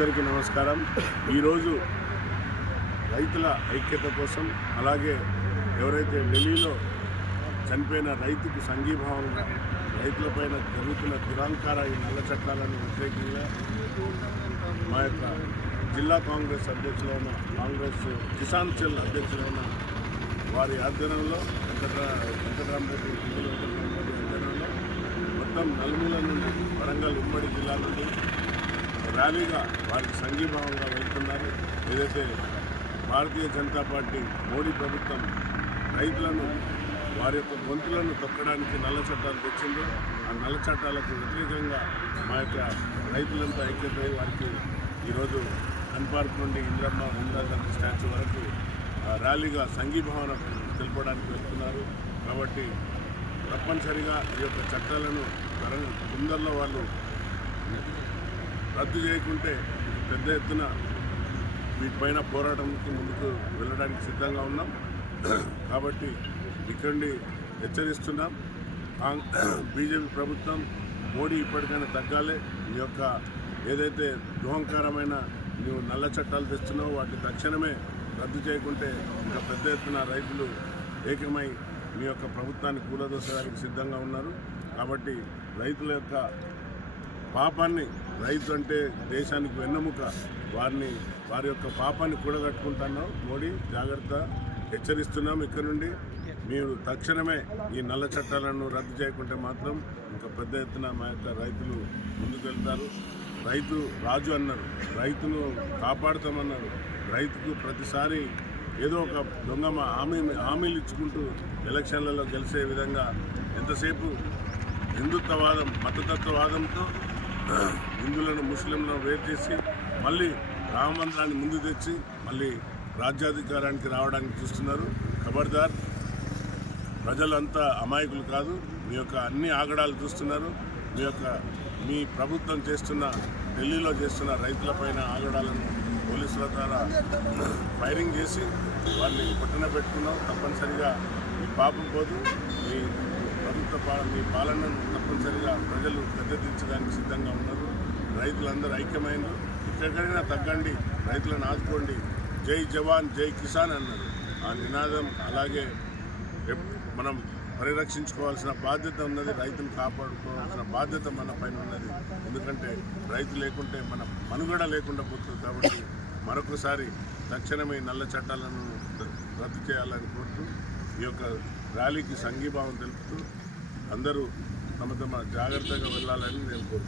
అందరికీ నమస్కారం. ఈరోజు రైతుల ఐక్యత కోసం అలాగే ఎవరైతే ఢిల్లీలో చనిపోయిన రైతుకు సంఘీభావంగా రైతులపైన జరుగుతున్న దురాంకార ఈ నల్ల చట్టాలను వ్యతిరేకంగా మా యొక్క జిల్లా కాంగ్రెస్ అధ్యక్షులైన కాంగ్రెస్ కిసాన్ సెల్ అధ్యక్షులైన వారి ఆధ్వర్యంలో వెంకట వెంకటరామరెడ్డి ఆధ్వర్యంలో మొత్తం నలుమూల నుండి వరంగల్ ఉమ్మడి జిల్లా నుండి ర్యాలీగా వారికి సంఘీభావంగా వెళ్తున్నారు. ఏదైతే భారతీయ జనతా పార్టీ మోడీ ప్రభుత్వం రైతులను వారి యొక్క గొంతులను తొక్కడానికి నల్ల చట్టాలు తెచ్చిందో ఆ నల్ల చట్టాలకు వ్యతిరేకంగా మా యొక్క రైతులంతా ఐక్యతై వారికి ఈరోజు కన్పార్క్ నుండి ఇంద్రమ్మ ఇందిరాగాంధీ స్టాచ్యూ వరకు ఆ, ర్యాలీగా సంఘీభావన తెలపడానికి వెళ్తున్నారు. కాబట్టి తప్పనిసరిగా ఈ యొక్క చట్టాలను త్వరగా తొందరలో వాళ్ళు రద్దు చేయకుంటే పెద్ద ఎత్తున వీటిపైన పోరాటంకి ముందుకు వెళ్ళడానికి సిద్ధంగా ఉన్నాం. కాబట్టి ఇక్కడి హెచ్చరిస్తున్నాం. బీజేపీ ప్రభుత్వం మోడీ ఇప్పటికైనా తగ్గాలి. ఈ యొక్క ఏదైతే దోహంకారమైన నువ్వు నల్ల చట్టాలు తెస్తున్నావు వాటిని తక్షణమే రద్దు చేయకుంటే ఇంకా పెద్ద ఎత్తున రైతులు ఏకమై మీ యొక్క ప్రభుత్వాన్ని కూలదోసడానికి సిద్ధంగా ఉన్నారు. కాబట్టి రైతుల యొక్క పాపాన్ని రైతు అంటే దేశానికి వెన్నెముక. వారిని వారి యొక్క పాపాన్ని కూడగట్టుకుంటున్నాం. మోడీ జాగ్రత్త. హెచ్చరిస్తున్నాం ఇక్కడ నుండి. మీరు తక్షణమే ఈ నల్ల చట్టాలను రద్దు చేయకుంటే మాత్రం ఇంకా పెద్ద ఎత్తున మా యొక్క రైతులు ముందుకెళ్తారు. రైతు రాజు అన్నారు. రైతును కాపాడుతామన్నారు. రైతుకు ప్రతిసారి ఏదో ఒక దొంగ హామీ హామీలు ఇచ్చుకుంటూ ఎలక్షన్లలో గెలిచే విధంగా ఎంతసేపు హిందుత్వవాదం మతతత్వవాదంతో హిందువులను ముస్లింలను వేరు చేసి మళ్ళీ రామమందిరాన్ని ముందు తెచ్చి మళ్ళీ రాజ్యాధికారానికి రావడానికి చూస్తున్నారు. ఖబర్దార్ ప్రజలంతా అమాయకులు కాదు మీ యొక్క అన్ని ఆగడాలు చూస్తున్నారు. మీ యొక్క మీ ప్రభుత్వం చేస్తున్న ఢిల్లీలో చేస్తున్న రైతులపైన ఆగడాలను పోలీసుల ద్వారా ఫైరింగ్ చేసి వారిని పట్టున పెట్టుకున్నాం. తప్పనిసరిగా మీ పాపం పోదు. మీ మీ పాలనను తప్పనిసరిగా ప్రజలు పెద్దదించడానికి సిద్ధంగా ఉన్నారు. రైతులందరూ ఐక్యమైనరు ఇక్కడికైనా తగ్గండి రైతులను ఆదుకోండి. జై జవాన్ జై కిసాన్ అన్నారు. ఆ నినాదం అలాగే మనం పరిరక్షించుకోవాల్సిన బాధ్యత ఉన్నది. రైతును కాపాడుకోవాల్సిన బాధ్యత మన పైన ఉన్నది. ఎందుకంటే రైతు లేకుంటే మన మనుగడ లేకుండా పోతుంది కాబట్టి మరొకసారి తక్షణమే నల్ల చట్టాలను రద్దు చేయాలని కోరుతూ ఈ యొక్క ర్యాలీకి సంఘీభావం తెలుపుతూ అందరూ తమ తమ జాగ్రత్తగా వెళ్ళాలని నేను కోరుతున్నాను